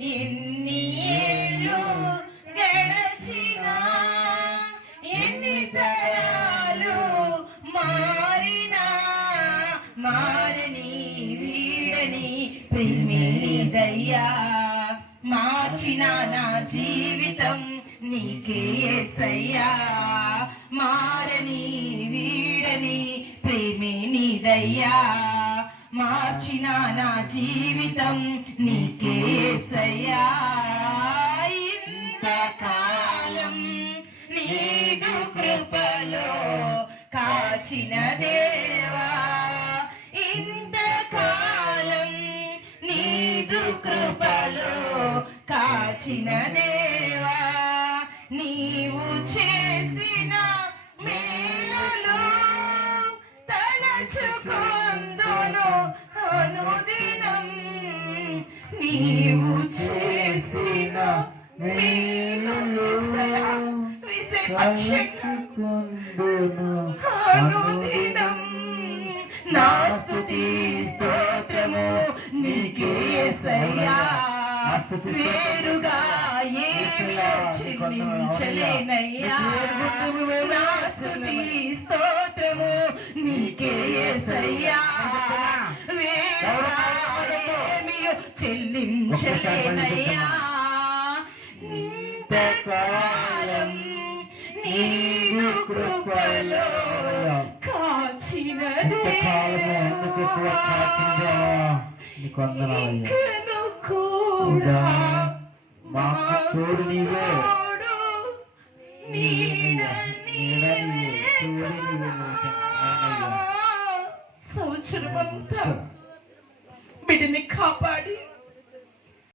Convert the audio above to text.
ఎన్ని ఏళ్ళు గడచినా, ఎన్ని తరాలు మారినా, మారని వీడని ప్రేమిదయ్యా. మార్చిన నా జీవితం నీకే యేసయ్యా. మారని వీడని ప్రేమిదయ్యా. మార్చిన నా జీవితం నీకే యేసయ్యా. ఇంతకాలం నీదు కృపలో కాచిన దేవా, ఇంతకాలం నీదు కృపలో కాచిన దేవా, నీవు చేసిన మేలులు తలచుకొందును అనుదినం. నీవు చేసిన మేలులు తలచుకొందును అనుదినం. నా స్తుతి స్తోత్రము నీకే యేసయ్యా. వేరుగా ఏమీ చెల్లించలేనయ్యా. నా స్తుతి స్తోత్రము నీకే యేసయ్యా. వేరుగా ఏమీ చెల్లించలేనయ్యా. ఇంతకాలం నీవు కృపలో కాచిన దేవా, ఇంకను కూడా మాకు తోడు నీవే. సంవత్సరం అంతా బిడ్డని కాపాడి